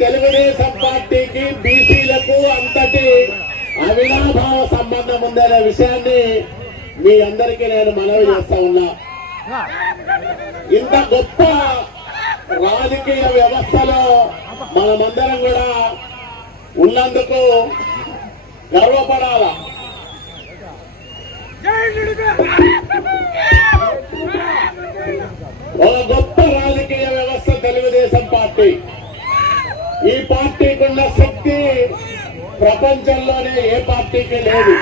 తెలుగుదేశం పార్టీకి బీసీలకు అంతటి అవినాభావ సంబంధం ఉందనే విషయాన్ని మీ అందరికీ నేను మనవి చేస్తా ఉన్నా. ఇంత గొప్ప రాజకీయ వ్యవస్థలో మనమందరం కూడా ఉన్నందుకు గర్వపడాల? ఒక గొప్ప రాజకీయ వ్యవస్థ తెలుగుదేశం పార్టీ. ఈ పార్టీకి ఉన్న శక్తి ప్రపంచంలోనే ఏ పార్టీకి లేదు.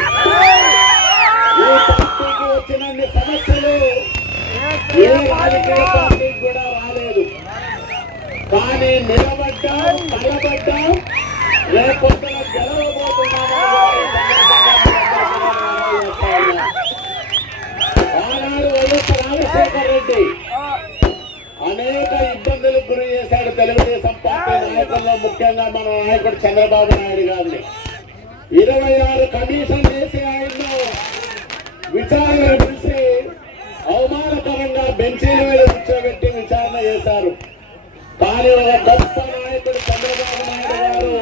ఈ పార్టీకి వచ్చినన్ని సమస్యలు ఏ రాజకీయ పార్టీకి కూడా రాలేదు. కానీ నిలబడ్డాం నిలబడ్డాం రేపొద్దున గెలవబోతున్నామని ఆనాడు వైఎస్ రాజశేఖర రెడ్డి అనేక ఇబ్బందులకు గురి చేశాడు తెలుగుదేశం పార్టీ నాయకుల్లో ముఖ్యంగా మన నాయకుడు చంద్రబాబు నాయుడు గారిని. ఇరవై ఆరు కమిషన్ చేసి ఆయన్ను విచారణ పిలిచి అవమానకరంగా బెంచీల మీద కూర్చోబెట్టి విచారణ చేశారు. కానీ ఒక గొప్ప నాయకుడు చంద్రబాబు నాయుడు గారు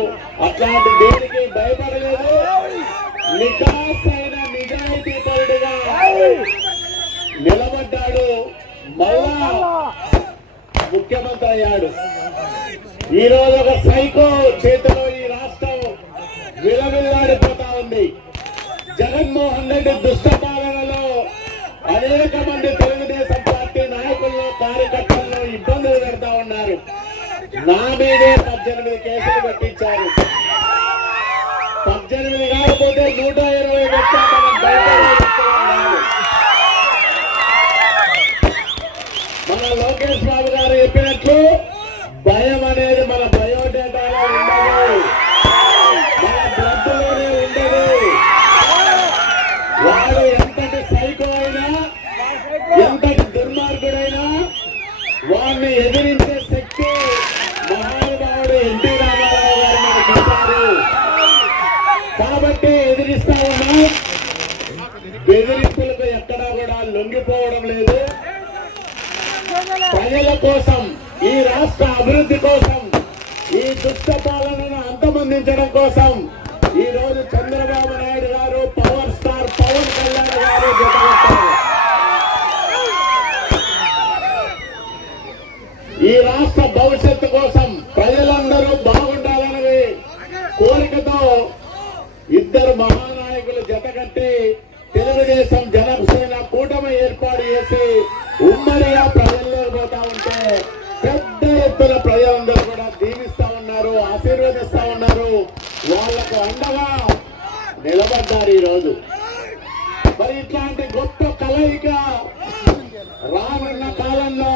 అట్లాంటి దేనికి భయపడలేదు. నికాసైన నిజాయితీ పరుడుగా నిలబడ్డాడు. మళ్ళా ముఖ్యమంత్రి అయ్యాడు ఈ రోజు ఒక సైకో చేతిలో ఈ రాష్ట్రం విలవిల్లాడిపోతా ఉంది. జగన్మోహన్ రెడ్డి దుష్ట పాలనలో అనేక మంది తెలుగుదేశం పార్టీ నాయకుల్లో కార్యకర్తలను ఇబ్బందులు పెడతా ఉన్నారు. నా మీదే పద్దెనిమిది కేసులు పెట్టించారు. పద్దెనిమిది కాకపోతే నూట ఇరవై మన లోకేష్ బాబు కాబట్టి ఎదిరిస్తా ఉన్నా. బెదిరింపులకు ఎక్కడా కూడా లొంగిపోవడం లేదు. ప్రజల కోసం ఈ రాష్ట్ర అభివృద్ధి కోసం ఈ దుష్ట పాలనను అంతమందించడం కోసం ఈ రోజు చంద్రబాబు నాయుడు గారు పవర్ స్టార్ పవన్ కళ్యాణ్ గారు ఈ రాష్ట్ర భవిష్యత్తు కోసం ఆశీర్వదిస్తా ఉన్నారు. వాళ్ళకు అండగా నిలబడ్డారు ఈ మరి ఇట్లాంటి గొప్ప కలయిక రానున్న కాలంలో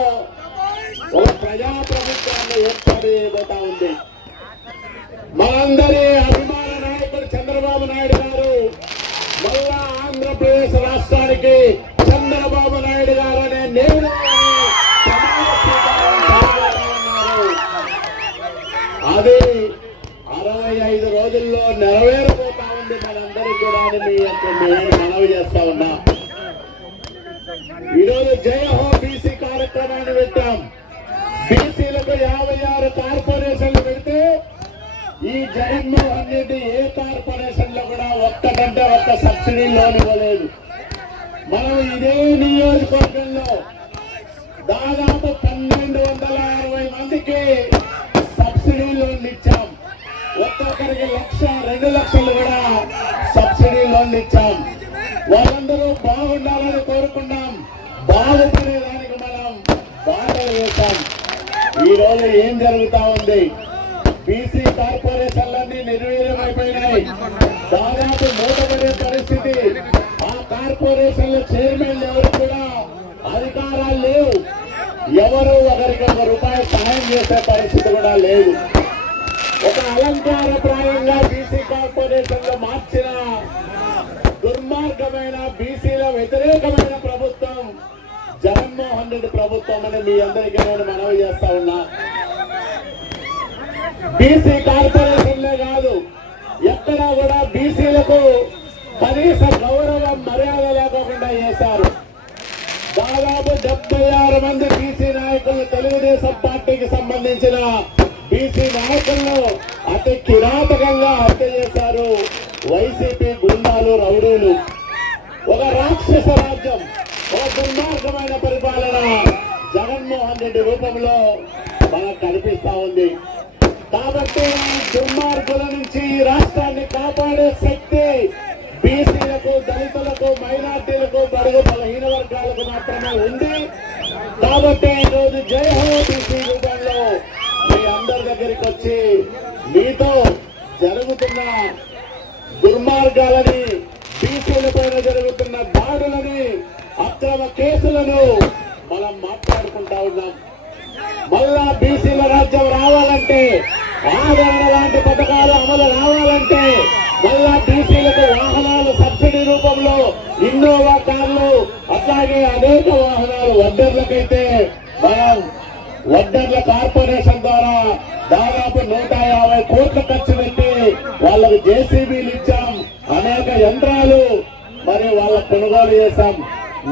ఒక ప్రజాప్రభుత్వాన్ని ఏర్పాటు చేయబోతా ఉంది. మనందరి అభిమాన నాయకుడు చంద్రబాబు నాయుడు గారు మళ్ళా ఆంధ్రప్రదేశ్ రాష్ట్ర ఈ జగన్మోహన్ రెడ్డి ఏ కార్పొరేషన్లో కూడా ఒక్కటంటే ఒక్క సబ్సిడీ లోన్ ఇవ్వలేదు. మనం ఇదే నియోజకవర్గంలో దాదాపు పన్నెండు వందల అరవై మందికి సబ్సిడీ లోన్లు ఇచ్చాం. ఒక్కొక్కరికి లక్ష రెండు లక్షలు కూడా సబ్సిడీ లోన్లు ఇచ్చాం. వాళ్ళందరూ బాగుండాలని కోరుకున్నాం. బాగుపడేదానికి మనం బాగా వేశాం. ఈ రోజు ఏం జరుగుతా ఉంది? బీసీ కార్పొరేషన్లన్నీ నిర్వీర్యమైపోయినాయి. దాదాపు మూతపడే పరిస్థితి. ఆ కార్పొరేషన్ల చైర్మన్ ఎవరు కూడా అధికారాలు లేవు. ఎవరు ఒకరికి ఒక రూపాయి సహాయం చేసే పరిస్థితి కూడా లేదు. ఒక అలంకారప్రాయంగా బీసీ కార్పొరేషన్లో మార్చిన దుర్మార్గమైన బీసీల వ్యతిరేకమైన ప్రభుత్వం జగన్మోహన్ రెడ్డి ప్రభుత్వం అని మీ అందరికీ నేను మనవి చేస్తా ఉన్నా. బీసీ కాదు ఎక్కడా కూడా బీసీలకు కనీస గౌరవం మర్యాద లేకుండా చేశారు. దాదాపు డెబ్బై ఆరు మంది బీసీ నాయకులు తెలుగుదేశం పార్టీకి సంబంధించిన బీసీ నాయకులను అతి కిరాతకంగా హత్య చేశారు వైసీపీ గుండాలు రౌడీలు. ఒక రాక్షస రాజ్యం ఒక దుర్మార్గమైన పరిపాలన జగన్మోహన్ రెడ్డి రూపంలో మనకు కనిపిస్తా ఉంది. కాబట్టి దుర్మార్గుల నుంచి ఈ రాష్ట్రాన్ని కాపాడే శక్తి బీసీలకు దళితులకు మైనార్టీలకు బడుగు బలహీన వర్గాలకు మాత్రమే ఉంది. కాబట్టి ఈ రోజు జై హో బీసీ రూపంలో మీ అందరి దగ్గరికి వచ్చి మీతో జరుగుతున్న దుర్మార్గాలని ఇన్నోవా కార్లు అట్లాగే అనేక వాహనాలు వడ్డర్లకైతే మనం వడ్డర్ల కార్పొరేషన్ ద్వారా దాదాపు నూట యాభై కోట్ల ఖర్చు పెట్టి వాళ్ళకు జేసీబీలు ఇచ్చాం. అనేక యంత్రాలు మరి వాళ్ళ కొనుగోలు చేశాం.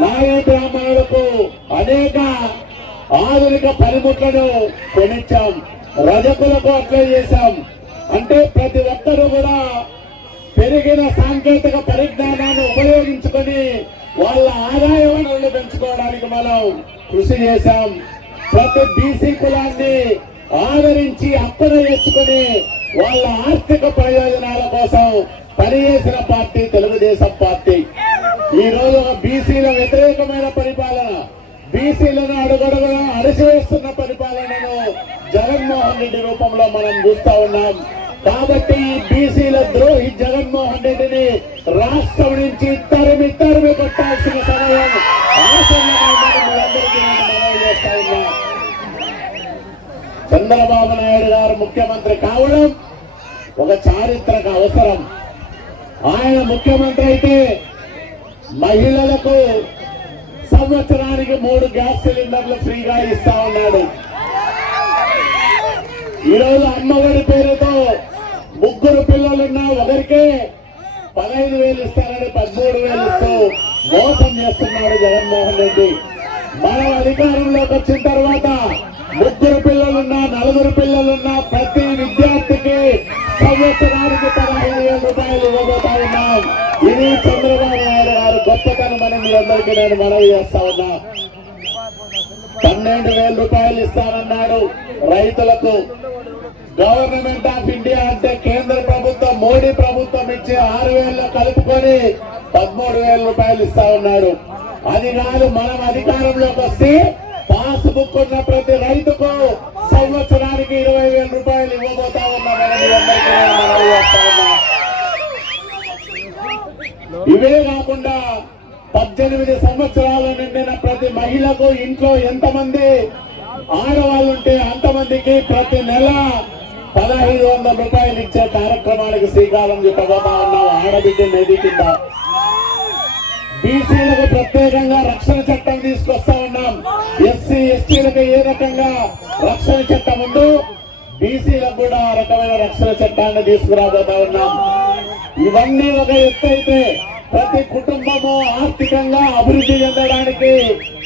నాయ బ్రాహ్మణులకు అనేక ఆధునిక పనిముట్లను కొనిచ్చాం. రజకులకు అప్లై చేశాం. అంటే ప్రతి ఒక్కరూ కూడా పెరిగిన సాంకేతిక పరిజ్ఞానాన్ని ఉపయోగించుకొని వాళ్ళ ఆదాయ వనరులు పెంచుకోవడానికి మనం కృషి చేశాం. ప్రతి బీసీ కులాన్ని ఆదరించి అక్కన తెచ్చుకొని వాళ్ళ ఆర్థిక ప్రయోజనాల కోసం పనిచేసిన పార్టీ తెలుగుదేశం పార్టీ. ఈ రోజు ఒక బీసీల వ్యతిరేకమైన పరిపాలన. బీసీలను అడుగడుగున అరిచివేస్తున్న పరిపాలనను జగన్మోహన్ రెడ్డి రూపంలో మనం చూస్తా ఉన్నాం. కాబట్టి ఈ బీసీల ద్రోహి జగన్మోహన్ రెడ్డిని రాష్ట్రం నుంచి తరిమి తరిమి కొట్టాల్సిన సమయం చంద్రబాబు నాయుడు గారు ముఖ్యమంత్రి కావడం ఒక చారిత్రక అవసరం. ఆయన ముఖ్యమంత్రి అయితే మహిళలకు సంవత్సరానికి మూడు గ్యాస్ సిలిండర్లు ఫ్రీగా ఇస్తా ఉన్నాడు. ఈరోజు అమ్మఒడి పేరుతో ముగ్గురు పిల్లలున్నా ఒకరికే పదహైదు వేలు ఇస్తారని పదమూడు వేలు ఇస్తూ మోసం చేస్తున్నాడు జగన్మోహన్ రెడ్డి. మనం అధికారంలోకి వచ్చిన తర్వాత ముగ్గురు పిల్లలున్నా నలుగురు పిల్లలున్నా ప్రతి విద్యార్థికి సంవత్సరానికి పదహైదు వేల రూపాయలు ఇవ్వబోతా ఉన్నాం. ఇది చంద్రబాబు నాయుడు గారు గొప్పతనం అని మీరందరికీ నేను మనవి చేస్తా ఉన్నా. పన్నెండు వేల రూపాయలు ఇస్తానన్నాడు రైతులకు. గవర్నమెంట్ ఆఫ్ ఇండియా అంటే కేంద్ర ప్రభుత్వం మోడీ ప్రభుత్వం ఇచ్చే ఆరు వేలలో కలుపుకొని పదమూడు వేల రూపాయలు ఇస్తా ఉన్నారు. అది కాదు మనం అధికారంలోకి వస్తే పాస్ బుక్ ఉన్న ప్రతి రైతుకు సంవత్సరానికి ఇరవై వేల రూపాయలు ఇవ్వబోతా ఉన్నాం. ఇవే కాకుండా పద్దెనిమిది సంవత్సరాలు నిండిన ప్రతి మహిళకు ఇంట్లో ఎంతమంది ఆడవాళ్ళు ఉంటే అంతమందికి ప్రతి నెల పదహైదు వందల రూపాయలు ఇచ్చే కార్యక్రమానికి శ్రీకారం చుట్టబోతా ఉన్నాం. ఆడబిడ్డ నిధి కింద. బీసీలకు ప్రత్యేకంగా రక్షణ చట్టం తీసుకొస్తా ఉన్నాం. ఎస్సీ ఎస్టీలకు ఏ రకంగా రక్షణ చట్టం ఉందో బీసీలకు కూడా ఆ రకమైన రక్షణ చట్టాన్ని తీసుకురాబోతా ఉన్నాం. ఇవన్నీ ఒక ఎత్తు అయితే ప్రతి కుటుంబము ఆర్థికంగా అభివృద్ధి చెందడానికి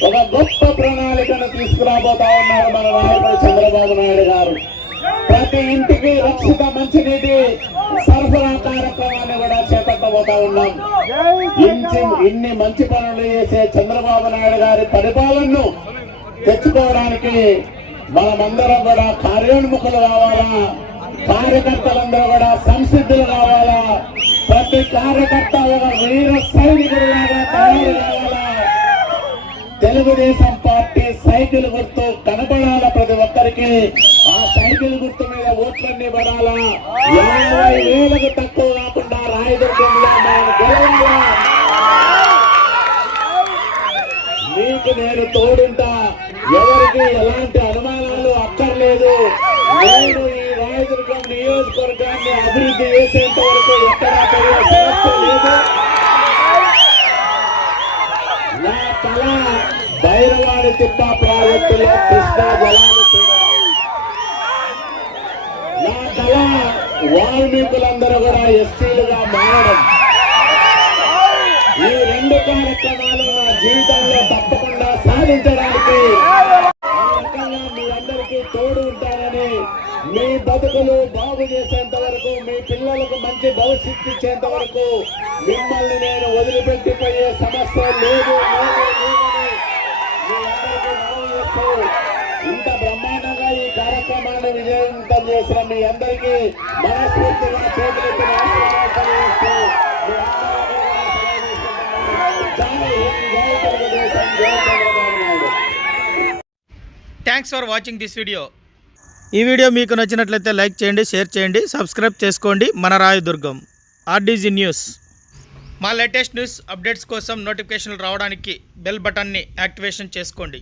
ఒక గొప్ప ప్రణాళికను తీసుకురాబోతా ఉన్నారు మన నాయకుడు చంద్రబాబు నాయుడు గారు. ప్రతి ఇంటికి రక్షిత మంచినీటి సరఫరా కార్యక్రమాన్ని కూడా చేపట్టబోతా ఉన్నాం. ఇంచి ఇన్ని మంచి పనులు చేసే చంద్రబాబు నాయుడు గారి పరిపాలనను తెచ్చుకోవడానికి మనమందరం కూడా కార్యోన్ముఖులు కావాలా? కార్యకర్తలందరూ కూడా సంసిద్ధులు కావాలా? ప్రతి కార్యకర్త ఒక వీర సైనికుడు తయారు కావాలా? తెలుగుదేశం పార్టీ సైకిల్ గుర్తు కనపడాల గారికి ఆ సైకిల్ గుర్తు మీద ఓట్లన్నీ పడాలా? యాభై వేలకు తక్కువ కాకుండా రాయదుర్గంలో మనం గెలవాలా? మీకు నేను తోడుంటా. ఎవరికి ఎలాంటి అనుమానాలు అక్కర్లేదు. నేను ఈ రాయదుర్గం నియోజకవర్గాన్ని అభివృద్ధి చేసేంత వరకు ఎక్కడా పెరిగే సమస్య లేదు. నా కళ భైరవాడి తిప్ప ప్రాజెక్టులో కృష్ణా జలాలు వాల్మీకులందరూ కూడా ఎస్టీలుగా మారడం. ఈ రెండు కార్యక్రమాలు నా జీవితంలో తప్పకుండా సాధించడానికి మీ తోడు ఉంటానని మీ బతుకులు బాగు చేసేంత వరకు మీ పిల్లలకు మంచి భవిష్యత్తు ఇచ్చేంత వరకు మిమ్మల్ని నేను వదిలిపెట్టిపోయే సమస్య లేదు ఇంత కార్యక్రమాన్ని విజయవంతం చేసిన మీ అందరికీ మనస్ఫూర్తిగా చేతులెత్తి నమస్కారాలు తెలియజేస్తూ మీ అందరికీ కూడా సెలవు తీసుకుంటున్నాను. జై హింద్, జై తెలుగుదేశం, జై Chandrababu Naidu thanks for watching this video ఈ వీడియో మీకు నచ్చినట్లయితే లైక్ చేయండి షేర్ చేయండి సబ్స్క్రైబ్ చేసుకోండి. మన రాయదుర్గం ఆర్డీజీ న్యూస్ మా లేటెస్ట్ న్యూస్ అప్డేట్స్ కోసం నోటిఫికేషన్లు రావడానికి బెల్ బటన్ని యాక్టివేషన్ చేసుకోండి.